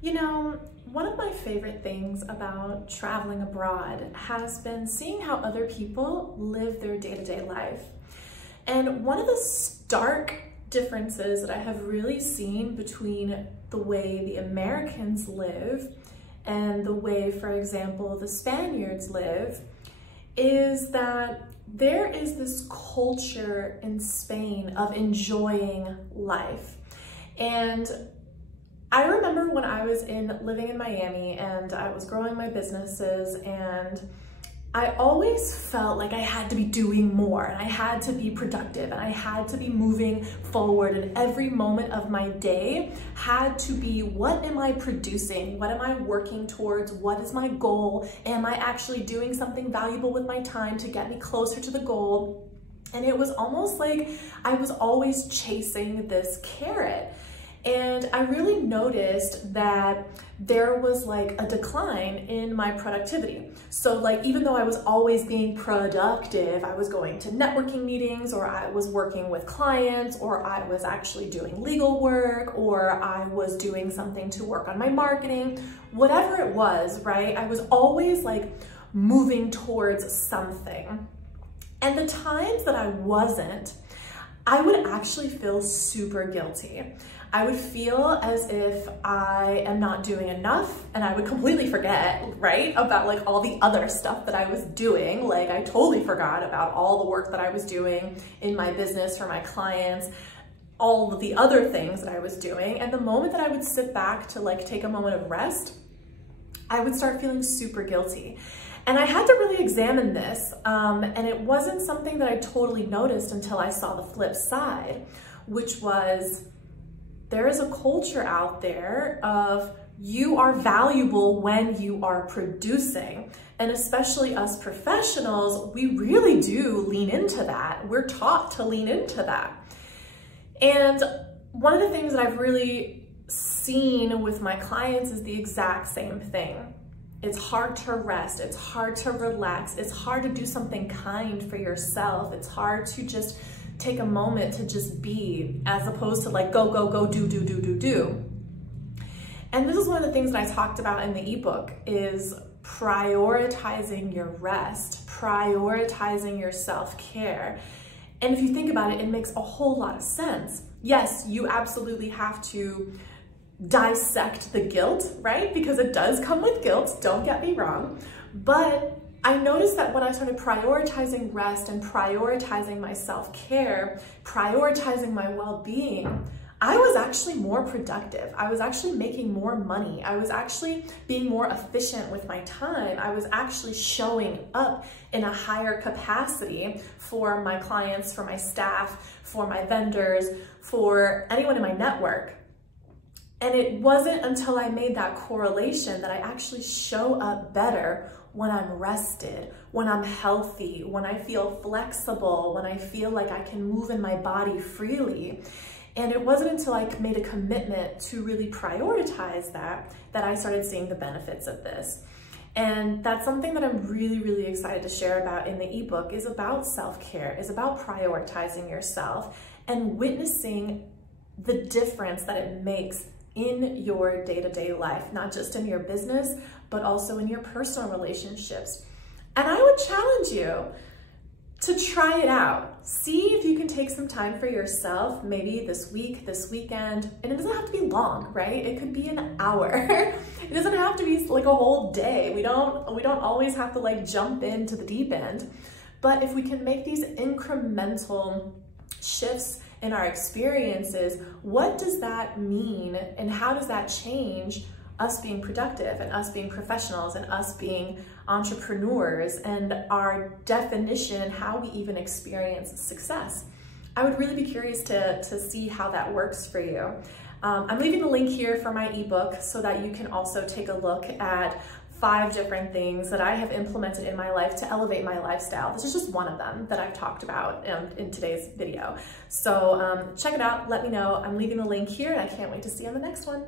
You know, one of my favorite things about traveling abroad has been seeing how other people live their day-to-day life. And one of the stark differences that I have really seen between the way the Americans live and the way, for example, the Spaniards live is that there is this culture in Spain of enjoying life. And I remember when I was living in Miami and I was growing my businesses, and I always felt like I had to be doing more and I had to be productive and I had to be moving forward, and every moment of my day had to be, what am I producing? What am I working towards? What is my goal? Am I actually doing something valuable with my time to get me closer to the goal? And it was almost like I was always chasing this carrot. And I really noticed that there was like a decline in my productivity. So like, even though I was always being productive, I was going to networking meetings, or I was working with clients, or I was actually doing legal work, or I was doing something to work on my marketing, whatever it was, right? I was always like moving towards something. And the times that I wasn't, I would actually feel super guilty. I would feel as if I am not doing enough, and I would completely forget, right, about like all the other stuff that I was doing. Like, I totally forgot about all the work that I was doing in my business for my clients, all of the other things that I was doing. And the moment that I would sit back to like take a moment of rest, I would start feeling super guilty. And I had to really examine this, and it wasn't something that I totally noticed until I saw the flip side, which was, there is a culture out there of you are valuable when you are producing. And especially us professionals, we really do lean into that. We're taught to lean into that. And one of the things that I've really seen with my clients is the exact same thing. It's hard to rest, it's hard to relax, it's hard to do something kind for yourself, it's hard to just take a moment to just be, as opposed to like go, go, go, do. And this is one of the things that I talked about in the ebook, is prioritizing your rest, prioritizing your self-care. And if you think about it, it makes a whole lot of sense. Yes, you absolutely have to dissect the guilt, right? Because it does come with guilt, don't get me wrong. But I noticed that when I started prioritizing rest and prioritizing my self-care, prioritizing my well-being, I was actually more productive. I was actually making more money. I was actually being more efficient with my time. I was actually showing up in a higher capacity for my clients, for my staff, for my vendors, for anyone in my network. And it wasn't until I made that correlation that I actually show up better when I'm rested, when I'm healthy, when I feel flexible, when I feel like I can move in my body freely. And it wasn't until I made a commitment to really prioritize that I started seeing the benefits of this. And that's something that I'm really, really excited to share about in the ebook, is about self-care, is about prioritizing yourself and witnessing the difference that it makes in your day-to-day life, not just in your business, but also in your personal relationships. And I would challenge you to try it out. See if you can take some time for yourself, maybe this week, this weekend, and it doesn't have to be long, right? It could be an hour. It doesn't have to be like a whole day. We don't always have to like jump into the deep end. But if we can make these incremental shifts in our experiences, what does that mean, and how does that change us being productive and us being professionals and us being entrepreneurs and our definition and how we even experience success? I would really be curious to see how that works for you. I'm leaving the link here for my ebook so that you can also take a look at 5 different things that I have implemented in my life to elevate my lifestyle. This is just one of them that I've talked about in today's video. So check it out, let me know. I'm leaving the link here, and I can't wait to see you on the next one.